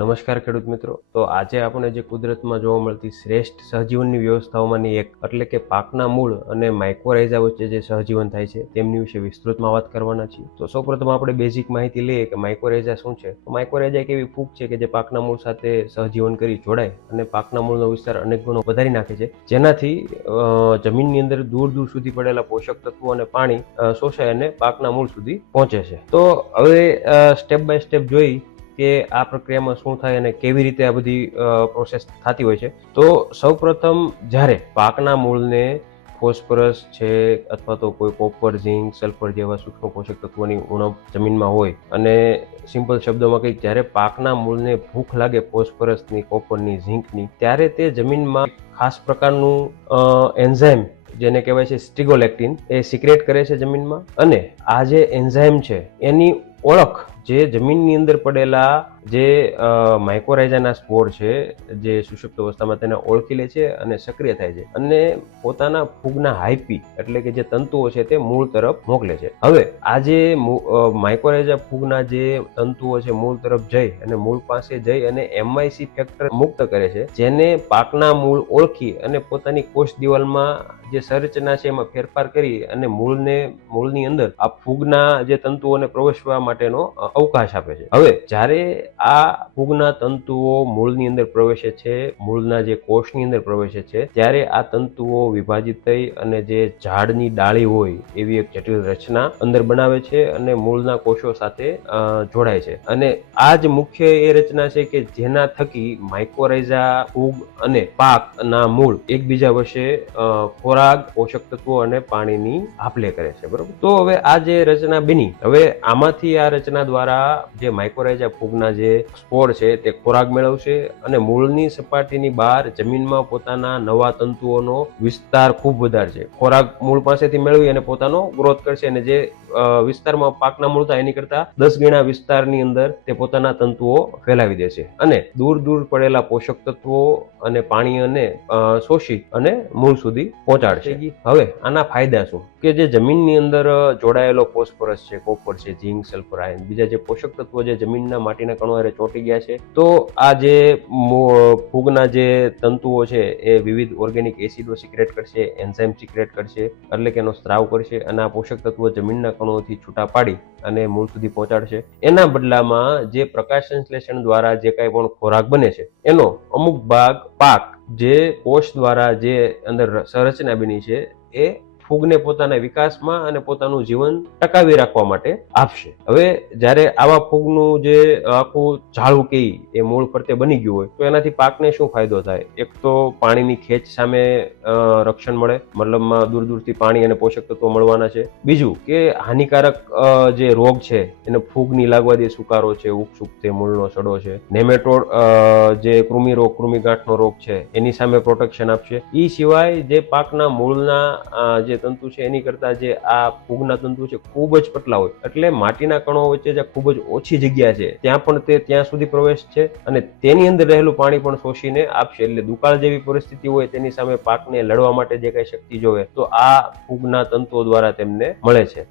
નમસ્કાર ખેડૂત મિત્રો. તો આજે આપણે જે કુદરતમાં જોવા મળતી શ્રેષ્ઠ સહજીવનની વ્યવસ્થાઓમાંની એક એટલે કે પાકના મૂળ અને માઇકોરાઇઝા વચ્ચે જે સહજીવન થાય છે તેમની વિશે વિસ્તૃતમાં વાત કરવાના છીએ. તો સૌપ્રથમ આપણે બેઝિક માહિતી લઈએ કે માઇકોરાઇઝા શું છે. તો માઇકોરાઇઝા એક એવી ફૂગ છે કે જે પાકના મૂળ સાથે સહજીવન કરી જોડાય અને પાકના મૂળનો વિસ્તાર અનેક ગણો વધારી નાખે છે, જેનાથી જમીનની અંદર દૂર દૂર સુધી પડેલા પોષક તત્વો અને પાણી શોષાય અને પાકના મૂળ સુધી પહોંચે છે. તો હવે સ્ટેપ બાય સ્ટેપ જોઈ કે આ પ્રક્રિયામાં શું થાય અને કેવી રીતે આ બધી પ્રોસેસ થતી હોય છે. તો સૌપ્રથમ જ્યારે પાકના મૂળને ફોસ્ફરસ છે અથવા તો કોઈ કોપર, ઝીંક, સલ્ફર જેવા સૂક્ષ્મ પોષક તત્વોની ઉણપ જમીનમાં હોય અને સિમ્પલ શબ્દોમાં કહીએ જ્યારે પાકના મૂળને ભૂખ લાગે ફોસ્ફરસની, કોપરની, ઝીંકની, ત્યારે તે જમીનમાં ખાસ પ્રકારનું એન્ઝાઇમ જેને કહેવાય છે સ્ટિગોલેક્ટિન એ સિક્રેટ કરે છે જમીનમાં. અને આ જે એન્ઝાઇમ છે એની ઓળખ જે જમીનની અંદર પડેલા જે માઇકોરાઇઝાના સ્પોર છે જે સુષુપ્ત અવસ્થામાં તેને ઓળખી લે છે અને સક્રિય થાય છે અને પોતાના ફૂગના હાઇપી એટલે કે જે તંતુઓ છે તે મૂળ તરફ મોકલે છે. હવે આ જે માઇકોરાઇઝા ફૂગના જે તંતુઓ છે મૂળ તરફ જઈ અને મૂળ પાસે જઈ અને MIC ફેક્ટર મુક્ત કરે છે, જેને પાકના મૂળ ઓળખી અને પોતાની કોષ દિવાલમાં જે સંરચના છે એમાં ફેરફાર કરી અને મૂળની અંદર આ ફૂગના જે તંતુઓને પ્રવેશવા માટેનો અવકાશ આપે છે. હવે જ્યારે આ ફૂગના તંતુઓ મૂળની અંદર પ્રવેશે છે, મૂળના જે કોષની અંદર પ્રવેશે છે, ત્યારે આ તંતુઓ વિભાજિત થઈ અને જે ઝાડની ડાળી હોય એવી એક જટિલ રચના અંદર બનાવે છે અને મૂળના કોષો સાથે જોડાય છે. અને આ જ મુખ્ય એ રચના છે કે જેના થકી માઇકોરાઇઝા ફૂગ અને પાકના મૂળ એકબીજા વચ્ચે ખોરાક, પોષક તત્વો અને પાણીની આપ-લે કરે છે. બરોબર. તો હવે આ જે રચના બની, હવે આમાંથી આ રચના દ્વારા જે માઇકોરાઇઝા ફૂગના જે સ્પોર છે તે ખોરાક મેળવશે અને મૂળની સપાટીની બહાર જમીનમાં પોતાના નવા તંતુઓનો વિસ્તાર ખૂબ વધારશે. ખોરાક મૂળ પાસેથી મેળવી અને પોતાનો ગ્રોથ કરશે અને જે વિસ્તારમાં પાકના મૂળ થાય એની કરતા 10 ગણા વિસ્તારની અંદર તે પોતાના તંતુઓ ફેલાવી દેશે અને દૂર દૂર પડેલા પોષક તત્વો અને પાણી અને શોષી અને મૂળ સુધી પહોંચાડશે. હવે આના ફાયદા શું કે જે જમીનની અંદર જોડાયેલો ફોસ્ફરસ છે, કોપર છે, ઝીંક, સલ્ફર, આયર્ન, બીજા જે પોષક તત્વો જે જમીનના માટીના કણો હારે ચોંટી ગયા છે, તો આ જે ફૂગના જે તંતુઓ છે એ વિવિધ ઓર્ગેનિક એસિડો સિક્રેટ કરશે, એન્ઝાઇમ સિક્રેટ કરશે એટલે કે એનો સ્ત્રાવ કરશે અને આ પોષક તત્વો જમીનના કણોથી છૂટા પાડી અને મૂળ સુધી પહોંચાડશે. એના બદલામાં જે પ્રકાશ સંશ્લેષણ દ્વારા જે કાંઈ પણ ખોરાક બને છે એનો અમુક ભાગ પાક જે કોષ દ્વારા જે અંદર સંરચના બની છે એ ફૂગને પોતાના વિકાસમાં અને પોતાનું જીવન ટકાવી રાખવા માટે આપશે. હવે જ્યારે આવા ફૂગનું જે આખું ઝાડવું કે એ મૂળ ફરતે બની ગયું હોય તો એનાથી પાકને શું ફાયદો થાય? એક તો પાણીની ખેંચ સામે રક્ષણ મળે, મતલબમાં દૂર દૂરથી પાણી અને પોષક તત્વો મળવાના છે. બીજું કે હાનિકારક જે રોગ છે એને ફૂગની લાગવા દે, સુકારો છે, ઉગસુક છે, મૂળનો સડો છે, નેમેટોડ જે કૃમિ રોગ, કૃમિગાંઠનો રોગ છે એની સામે પ્રોટેક્શન આપશે. એ સિવાય જે પાકના મૂળના જે તંતુ છે એની કરતા જે આ ફૂગના તંતુ છે ખૂબ જ પતલા હોય એટલે માટીના કણો વચ્ચે જે ખૂબ જ ઓછી જગ્યા છે ત્યાં પણ તે ત્યાં સુધી પ્રવેશ છે અને તેની અંદર રહેલું પાણી પણ શોષીને આપશે. એટલે દુકાળ જેવી પરિસ્થિતિ હોય તેની સામે પાકને લડવા માટે જે કઈ શક્તિ જોવે તો આ ફૂગના તંતુઓ દ્વારા તેમને મળે છે.